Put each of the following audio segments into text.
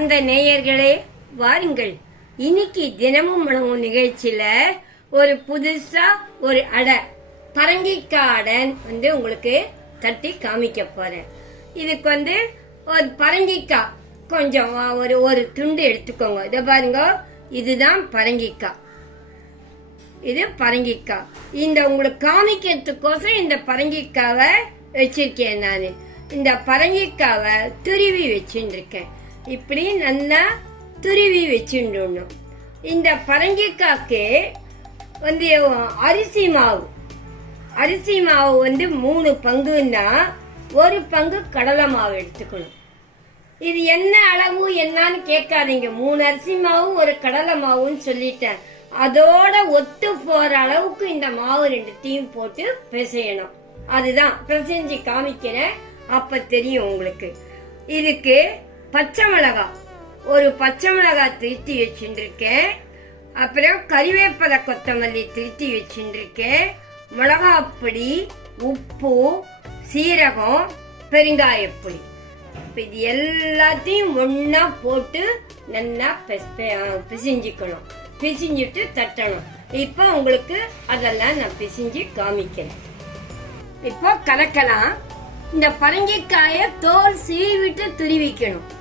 அன்பார்ந்த நேயர்களே வாருங்கள். இன்னைக்கு தினமும் உணவு நிகழ்ச்சியில ஒரு புதுசா ஒரு அடை பரங்கிக்காய் வந்து உங்களுக்கு தட்டி காமிக்க போறேன். இதுக்கு வந்து ஒரு பரங்கிக்காய். கொஞ்சம் ஒரு ஒரு துண்டு எடுத்துக்கோங்க. இதை பாருங்க இதுதான் பரங்கிக்காய். இது பரங்கிக்காய். இந்த உங்களுக்கு காமிக்கிறதுக்கோசரம் இந்த பரங்கிக்காவை வச்சிருக்கேன் நான். இந்த பரங்கிக்காவை துருவி வச்சுருக்கேன் இப்படி நல்லா துருவி வச்சுடணும். இந்த பரங்கிக்காய்க்கு வந்து அரிசி மாவு. அரிசி மாவு வந்து மூணு பங்குன்னா ஒரு பங்கு கடலை மாவு எடுத்துக்கணும். இது என்ன அளவு என்னன்னு கேட்காதீங்க. மூணு அரிசி மாவும் ஒரு கடலை மாவுன்னு சொல்லிட்டேன். அதோட ஒத்து போற அளவுக்கு இந்த மாவு ரெண்டுத்தையும் போட்டு பிசையணும். அதுதான். பிசைஞ்சு காமிக்கிறேன். அப்ப தெரியும் உங்களுக்கு. இதுக்கு பச்சை மிளகாய் ஒரு பச்சை மிளகாய் திருத்தி வச்சுருக்கேன். அப்புறம் கறிவேப்பிலை கொத்தமல்லி திருத்தி வச்சுருக்கேன். மிளகாப்பொடி உப்பு சீரகம் பெருங்காயப்பொடி இப்போ இது எல்லாத்தையும் ஒன்றா போட்டு நல்லா பெஸ்- பிசிஞ்சிக்கணும். பிசிஞ்சிட்டு தட்டணும். இப்போ உங்களுக்கு அதெல்லாம் நான் பிசிஞ்சு காமிக்கிறேன். இப்போ கலக்கலாம். இந்த பரங்கிக்காயை தோல் சீவிட்டு துருவிக்கணும்.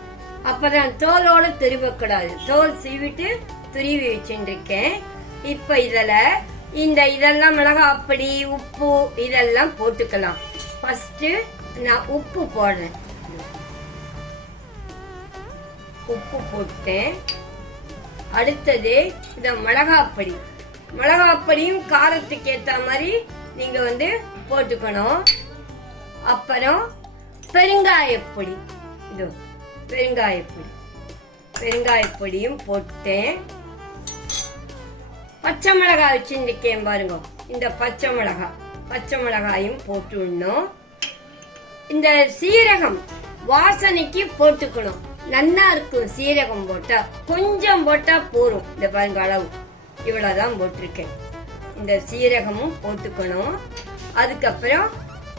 அப்பதான் தோலோட துருவக்கூடாது தோல் சீவிட்டு துருவி வச்சுருக்கேன் இப்போ இதில் இந்த இதெல்லாம் மிளகாப்பொடி உப்பு இதெல்லாம் போட்டுக்கலாம். ஃபஸ்ட்டு நான் உப்பு போடுறேன். உப்பு போட்டேன். அடுத்தது இந்த மிளகாப்பொடி மிளகாப்பொடியும் காரத்துக்கு ஏற்ற மாதிரி நீங்கள் வந்து போட்டுக்கணும். அப்புறம் பெருங்காயப்பொடி இது. பெருங்காயப்பொடி பெருங்காயப்பொடியும் போட்டேன். பச்சை மிளகாய் வச்சுருக்கேன் பாருங்க. இந்த பச்சை மிளகாய் பச்சை மிளகாயும் போட்டு விடணும். இந்த சீரகம் வாசனைக்கு போட்டுக்கணும். நல்லா இருக்கும் சீரகம் போட்டா. கொஞ்சம் போட்டா போரும் இந்த பாருங்க அளவு. இவ்வளவுதான் போட்டிருக்கேன். இந்த சீரகமும் போட்டுக்கணும். அதுக்கப்புறம்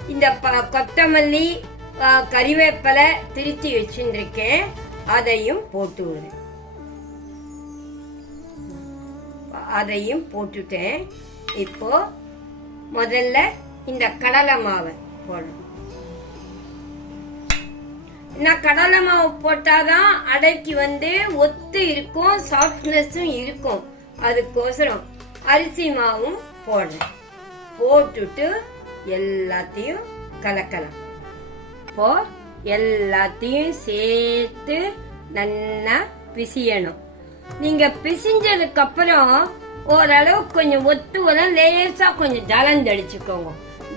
இந்த ப- கொத்தமல்லி கறிவேப்பிலை திருத்தி வச்சுருக்கேன் அதையும் போட்டு விடுறேன் அதையும் போட்டுட்டேன். இப்போ முதல்ல இந்த கடலை மாவை போடணும். நான் கடலை மாவு போட்டாதான் அடைக்கு வந்து ஒத்து இருக்கும் சாஃப்ட்னஸும் இருக்கும். அதுக்கோசரம் அரிசி மாவும் போடுறேன் போட்டுட்டு எல்லாத்தையும் கலக்கலாம். இப்போ எல்லாத்தையும் சேர்த்து நல்லா பிசியணும். நீங்க பிசிஞ்சதுக்கு அப்புறம் ஓரளவு கொஞ்சம் ஒத்து வரும். லேசா கொஞ்சம் ஜலந்தடிச்சுக்கோங்க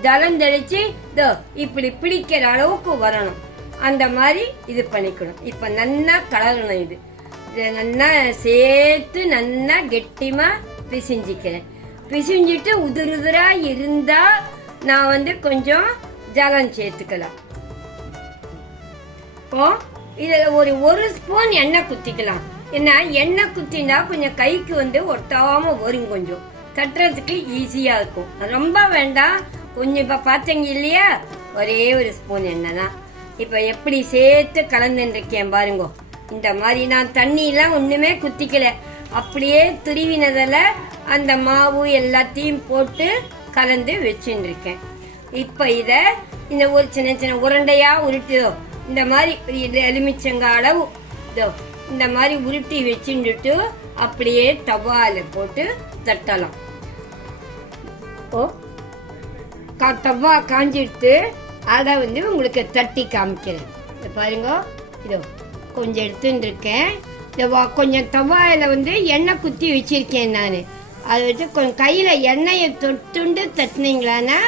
ஜலந்தடிச்சு இதோ இப்படி பிடிக்கிற அளவுக்கு வரணும். அந்த மாதிரி இது பண்ணிக்கணும். இப்போ நல்லா கலரணும் இது. இதை நல்லா சேர்த்து நல்லா கெட்டிமா பிசிஞ்சிக்கிறேன். பிசிஞ்சிட்டு உதிர் உதிரா இருந்தா நான் வந்து கொஞ்சம் ஜலம் சேர்த்துக்கலாம். இப்போ இதில் ஒரு ஒரு ஸ்பூன் எண்ணெய் குத்திக்கலாம். ஏன்னா எண்ணெய் குத்தினா கொஞ்சம் கைக்கு வந்து ஒட்டாம வரும் கொஞ்சம். தட்டுறதுக்கு ஈஸியா இருக்கும். ரொம்ப வேண்டாம். கொஞ்சம் இப்ப பார்த்தீங்க இல்லையா? ஒரே ஒரு ஸ்பூன் எண்ணெய் தான். இப்போ எப்படி சேர்த்து கலந்துருக்கேன் இருக்கேன் பாருங்க. இந்த மாதிரி நான் தண்ணியெலாம் ஒண்ணுமே குத்திக்கல. அப்படியே துருவினதில் அந்த மாவு எல்லாத்தையும் போட்டு கலந்து வச்சுருக்கேன். இப்போ இதை இந்த ஒரு சின்ன சின்ன உருண்டையா உருட்டுதோ இந்த மாதிரி இது எலுமிச்சங்க அளவு இதோ இந்த மாதிரி உருட்டி வச்சுட்டு அப்படியே தவால போட்டு தட்டலாம். ஓ கா- தவா காஞ்சிடுத்து அதை வந்து உங்களுக்கு தட்டி காமிக்கிறேன். இதை பாருங்க இதோ கொஞ்சம் எடுத்துட்டு இருக்கேன் இந்த வா- கொஞ்சம் தவாயில் வந்து எண்ணெய் குத்தி வச்சிருக்கேன் நான். அதை வச்சு கொஞ்சம் கையில் எண்ணெயை தொட்டுண்டு தட்டினீங்களான்னா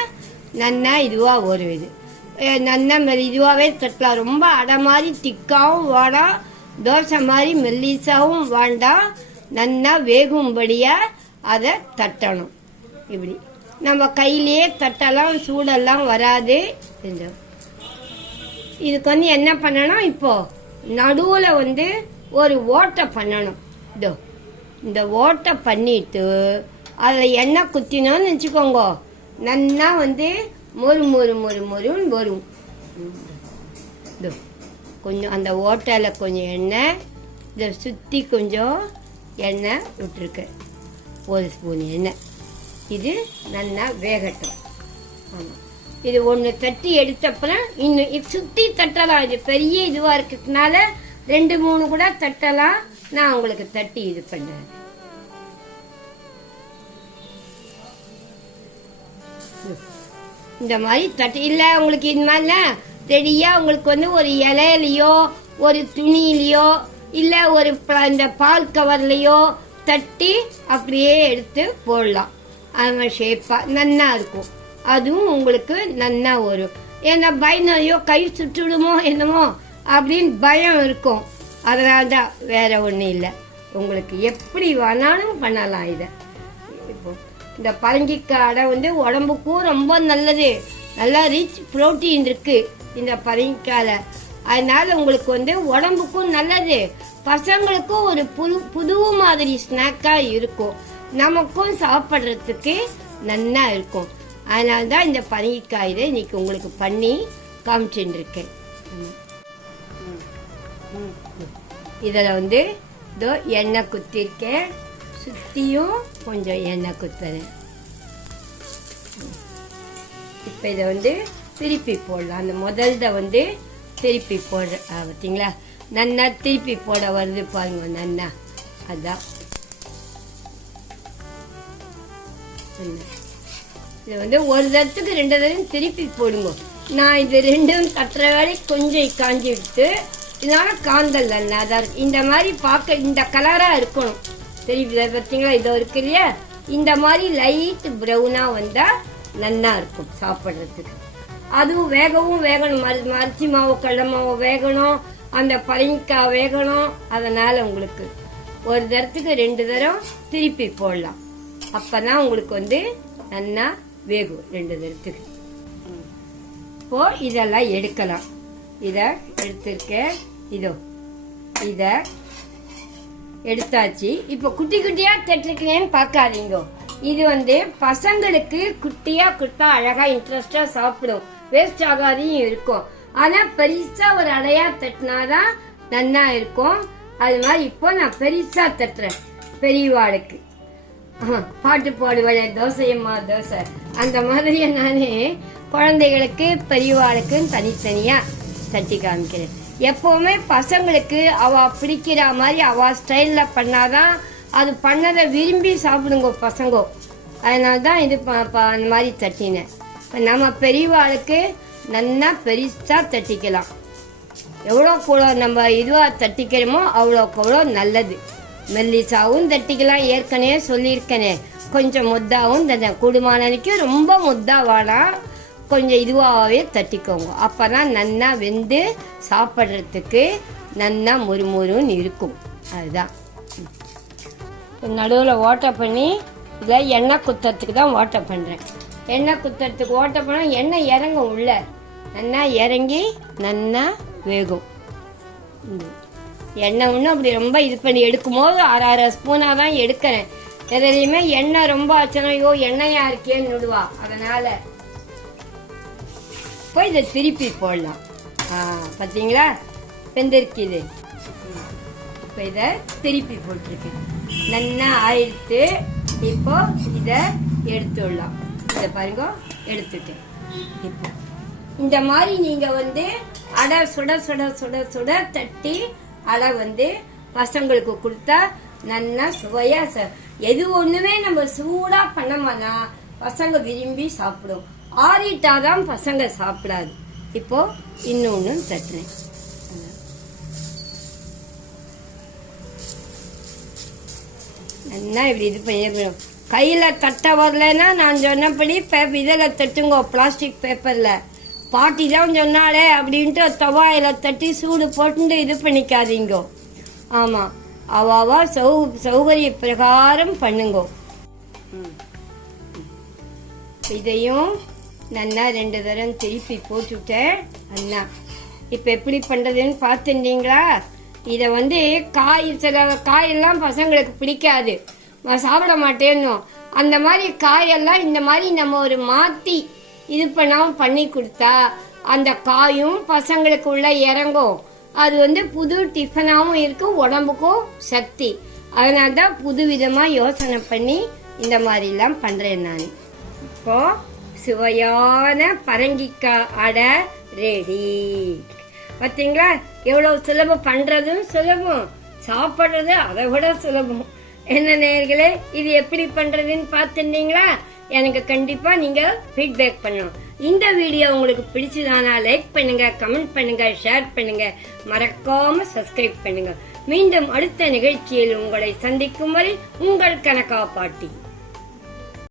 நன்னா இதுவாக ஒரு இது. அஹ் மெதுவாகவே மெ இதுவாகவே தட்டலாம் ரொம்ப அடை மாதிரி திக்காவும் வேண்டாம் தோசை மாதிரி மெல்லிசாவும் வேண்டாம் நல்லா வேகும்படியாக அதை தட்டணும். இப்படி. நம்ம கையிலேயே தட்டலாம் சூடெல்லாம் வராது. இந்த இதுக்கு வந்து என்ன பண்ணணும் இப்போ? நடுவில் வந்து ஒரு ஓட்டை பண்ணணும். இதோ. இந்த ஓட்டை பண்ணிட்டு அதில் எண்ணெய் குத்தினோன்னு வச்சுக்கோங்க. நல்லா வந்து மொறு மொறு மொறு மொறுன்னு வரும். இதோ கொஞ்சம் அந்த ஓட்டையில் கொஞ்சம் எண்ணெய் இதை சுற்றி கொஞ்சம் எண்ணெய் விட்டுருக்கேன். ஒரு ஸ்பூன் எண்ணெய். இது நல்லா வேகட்டும். ஆமாம் இது ஒன்று தட்டி எடுத்தப்புறம் இன்னும் இது சுற்றி தட்டலாம். இது பெரிய இதுவாக இருக்கிறதுனால ரெண்டு மூணு கூட தட்டலாம். நான் உங்களுக்கு தட்டி இது பண்ணுறேன். இந்த மாதிரி தட்டி. இல்லை உங்களுக்கு இது மாதிரிலாம் ரெடியாக உங்களுக்கு வந்து ஒரு இலையிலையோ ஒரு துணியிலையோ இல்லை ஒரு இந்த பால் கவர்லையோ தட்டி அப்படியே எடுத்து போடலாம். அது ஷேப்பாக நன்னா இருக்கும். அதுவும் உங்களுக்கு நன்னா வரும். ஏன்னா பயந்து கை சுட்டுடுமோ என்னமோ? அப்படின்னு பயம் இருக்கும். அதனால தான் வேற ஒன்றும் இல்லை. உங்களுக்கு எப்படி வேணாலும் பண்ணலாம் இதை. இந்த பரங்கிக்காய் வந்து உடம்புக்கும் ரொம்ப நல்லது. நல்லா ரிச் புரோட்டீன் இருக்கு இந்த பரங்கிக்காயில் அதனால உங்களுக்கு வந்து உடம்புக்கும் நல்லது. பசங்களுக்கும் ஒரு புது புது மாதிரி ஸ்நாக்காக இருக்கும். நமக்கும் சாப்பிட்றதுக்கு நல்லா இருக்கும். அதனால தான் இந்த பரங்கிக்காய் இதை இன்னைக்கு உங்களுக்கு பண்ணி காமிச்சுட்டுருக்கேன் இதில் வந்து இதோ எண்ணெய் குத்திருக்கேன். சுற்றியும் கொஞ்சம் எண்ணெய் குத்துறேன் இப்போ இதை வந்து திருப்பி போடலாம் அந்த முதல்த வந்து திருப்பி போடுற பார்த்தீங்களா நன்னா திருப்பி போட வருது பாருங்க நன்னா அதான் இது வந்து ஒரு தரத்துக்கு ரெண்டு தரம் திருப்பி போடுங்க நான் இது ரெண்டும் கட்டுற வேலை கொஞ்சம் காஞ்சி விட்டு இதனால காந்தல் நல்லா தான் இந்த மாதிரி பார்க்க இந்த கலராக இருக்கணும் தெரியுது பார்த்தீங்களா? இதோ இருக்கு இல்லையா? இந்த மாதிரி லைட் ப்ரௌனாக வந்தால் நல்லா இருக்கும் சாப்பிட்றதுக்கு. அதுவும் வேகவும் வேகணும். மரி மரிச்சி மாவு கடலை மாவு வேகணும். அந்த பரங்கிக்காய் வேகணும். அதனால் உங்களுக்கு ஒரு தரத்துக்கு ரெண்டு தரம் திருப்பி போடலாம். அப்போ தான் உங்களுக்கு வந்து நல்லா வேகும் ரெண்டு தரத்துக்கு. இப்போ இதெல்லாம் எடுக்கலாம். இதை எடுத்திருக்கேன். இதோ இதை எடுத்தாச்சு. இப்போ குட்டி குட்டியா தட்டிருக்கிறேன்னு பார்க்காதீங்க. இது வந்து பசங்களுக்கு குட்டியா கொடுத்தா அழகா இன்ட்ரெஸ்டா சாப்பிடும். வேஸ்ட் ஆகாதையும் இருக்கும். ஆனா பெரிசா ஒரு அடையா தட்டினாதான் நன்னா இருக்கும். அது மாதிரி இப்போ நான் பெரிசா தட்டுறேன் பெரியவாளுக்கு. பாட்டு பாடுவேன் தோசையம்மா தோசை. அந்த மாதிரி நானே குழந்தைகளுக்கு பெரியவாளுக்குன்னு தனித்தனியா தட்டி காமிக்கிறேன். எப்பவுமே பசங்களுக்கு அவ பிடிக்கிற மாதிரி அவ ஸ்டைல்ல பண்ணாதான் அது பண்ணதை விரும்பி சாப்பிடுங்க பசங்க. அதனால தான் இது ப- ப- அந்த மாதிரி தட்டினேன். நம்ம பெரியவாளுக்கு நல்லா பெருசாக தட்டிக்கலாம். எவ்வளோக்கு நம்ம இதுவாக தட்டிக்கிறோமோ அவ்வளோக்கு அவ்வளோ நல்லது. மெல்லிசாவும் தட்டிக்கலாம் ஏற்கனவே சொல்லியிருக்கேனே. கொஞ்சம் முத்தாவும் தட்ட குடுமானனுக்கு ரொம்ப முத்தா வேணாம் கொஞ்சம் இதுவாகவே தட்டிக்கோங்க. அப்போ தான் நல்லா வெந்து சாப்பிட்றதுக்கு நல்லா முறுமுறுன்னு இருக்கும். அதுதான். நடுவில் ஓட்டை பண்ணி இதில் எண்ணெய் குத்துறதுக்கு தான் ஓட்டை பண்ணுறேன் எண்ணெய் குத்துறதுக்கு ஓட்டை பண்ணால் எண்ணெய் இறங்கும் உள்ள. நல்லா இறங்கி நல்லா வேகும். ம். எண்ணெய் ஒன்றும் அப்படி ரொம்ப இது பண்ணி எடுக்கும்போது அரை அரை ஸ்பூனாக தான் எடுக்கிறேன். எதுலையுமே எண்ணெய் ரொம்ப ஆச்சுன்னா ஐயோ இருக்கேன்னு விடுவா அதனால் இப்போ இதை திருப்பி போடலாம். பார்த்தீங்களா வெந்திருக்குது. இப்போ இதை திருப்பி போட்டிருக்கேன் நல்லா ஆயிடுத்து இப்போ இதை எடுத்துடலாம் இதை பாருங்க எடுத்துட்டேன் இப்போ. இந்த மாதிரி நீங்கள் வந்து அடை சுட சுட சுட சுட தட்டி அடை வந்து பசங்களுக்கு கொடுத்தா நல்லா சுவையாக ச- எது ஒன்றுமே நம்ம சூடாக பண்ணோம்னா பசங்க விரும்பி சாப்பிடும். ஆறிட்டாதான் பசங்க சாப்பிடாது. இப்போ இன்னொன்னு தட்டுறேன் நல்லா இப்படி இது பண்ணிடணும் கையில் தட்ட வரலன்னா நான் சொன்னபடி பேப் இதில் தட்டுங்க பிளாஸ்டிக் பேப்பரில் பாட்டி தான் சொன்னாலே அப்படின்ட்டு தவாயில் தட்டி சூடு போட்டு இது பண்ணிக்காதீங்க. ஆமாம் அவாவா சௌ சௌகரிய பிரகாரம் பண்ணுங்க. இதையும் நல்லா ரெண்டு தரம் திருப்பி போட்டுவிட்டேன் அண்ணா இப்போ எப்படி பண்ணுறதுன்னு பார்த்துட்டீங்களா இதை வந்து காய் சில காயெல்லாம் பசங்களுக்கு பிடிக்காது. நான் சாப்பிட மாட்டேன்னும் அந்த மாதிரி காயெல்லாம் இந்த மாதிரி நம்ம ஒரு மாற்றி இது பண்ணாமல் பண்ணி கொடுத்தா அந்த காயும் பசங்களுக்கு உள்ள இறங்கும். அது வந்து புது டிஃபனாகவும் இருக்கும் உடம்புக்கும் சக்தி. அதனால தான் புது விதமாக யோசனை பண்ணி இந்த மாதிரிலாம் பண்ணுறேன் நான். இப்போது சுவையான பரங்கிக்காய் அடை ரெடி பார்த்தீங்களா எவ்வளோ சுலபம் பண்ணுறதும் சுலபம் சாப்பிட்றது அதை விட சுலபம். என்ன நேர்களே இது எப்படி பண்ணுறதுன்னு பார்த்துருந்தீங்களா எனக்கு கண்டிப்பாக நீங்கள் ஃபீட்பேக் பண்ணணும். இந்த வீடியோ உங்களுக்கு பிடிச்சதானா லைக் பண்ணுங்க கமெண்ட் பண்ணுங்க ஷேர் பண்ணுங்க. மறக்காம சப்ஸ்கிரைப் பண்ணுங்க. மீண்டும் அடுத்த நிகழ்ச்சியில் உங்களை சந்திக்கும் வரை உங்கள் கணக்கா பாட்டி.